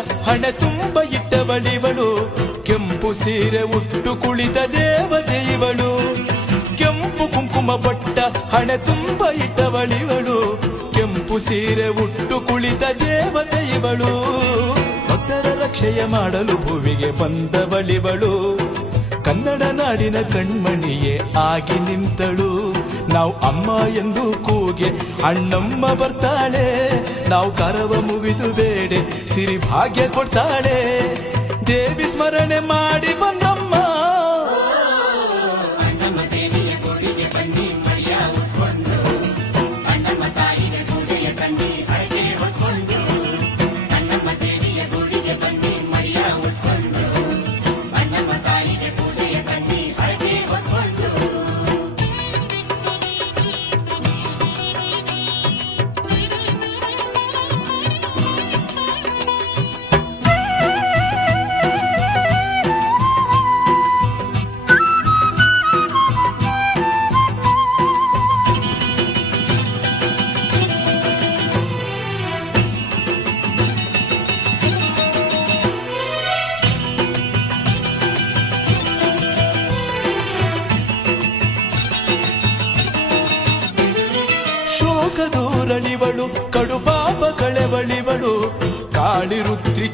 ಹಣೆ ತುಂಬ ಇಟ್ಟವಳಿವಳು, ಕೆಂಪು ಸೀರೆ ಉಟ್ಟು ಕುಳಿತ ದೇವತೆಯವಳು. ಕೆಂಪು ಕುಂಕುಮ ಬೊಟ್ಟ ಹಣೆ ತುಂಬ ಇಟ್ಟವಳಿವಳು, ಕೆಂಪು ಸೀರೆ ಉಟ್ಟು ಕುಳಿತ ದೇವತೆಯವಳು. ಭಕ್ತರ ರಕ್ಷೆಯ ಮಾಡಲು ಭುವಿಗೆ ಬಂದವಳಿವಳು, ಕನ್ನಡ ನಾಡಿನ ಕಣ್ಮಣಿಯೇ ಆಗಿ ನಿಂತಳು. ನಾವು ಅಮ್ಮ ಎಂದು ಕೂಗೆ ಅಣ್ಣಮ್ಮ ಬರ್ತಾಳೆ, ನಾವು ಕರವ ಮುಗಿದು ಬೇಡೆ ಸಿರಿ ಭಾಗ್ಯ ಕೊಡ್ತಾಳೆ. ದೇವಿ ಸ್ಮರಣೆ ಮಾಡಿ ಬಂದಮ್ಮ, ಶೋಕ ದೂರಳಿವಳು, ಕಡು ಪಾಪ ಕಳೆವಳಿವಳು, ಕಾಳಿ ರುದ್ರಿ